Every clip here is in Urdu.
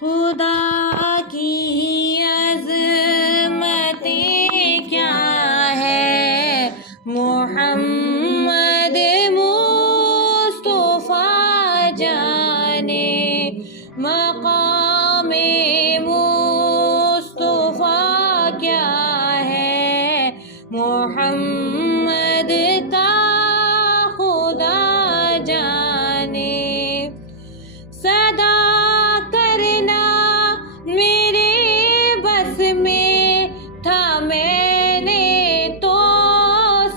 خدا کی عظمتیں کیا ہے، محمد مصطفیٰ جانے، مقام مصطفیٰ کیا ہے، محمد کا خدا جانے۔ صدا کرنا میرے بس میں تھا، میں نے تو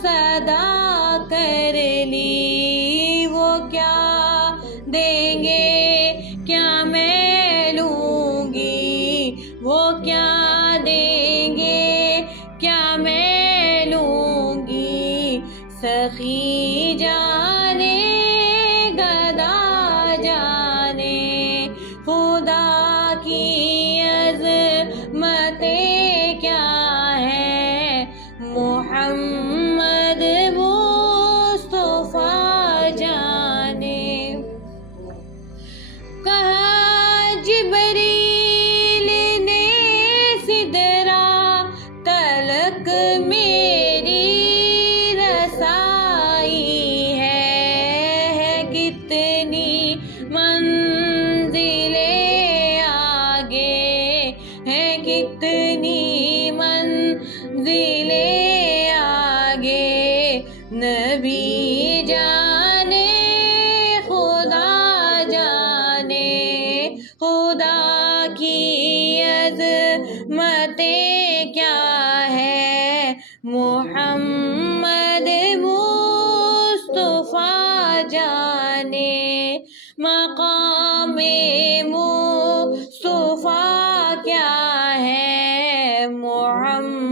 صدا کر لی، وہ کیا دیں گے کیا میں لوں گی، وہ کیا دیں گے کیا میں لوں گی، سخی جانے گدا جانے، خدا کی عظمتیں کیا ہے، محمد مصطفیٰ جانے۔ کہا جبریل نے سدرا تلک میری رسائی ہے، کتنی منزلیں آگے ہے، کتنی منزلیں آگے، نبی جانے خدا جانے، خدا کی عظمتیں کیا ہے، محمد مصطفیٰ جانے، مقام مصطفیٰ کیا ہے، محمد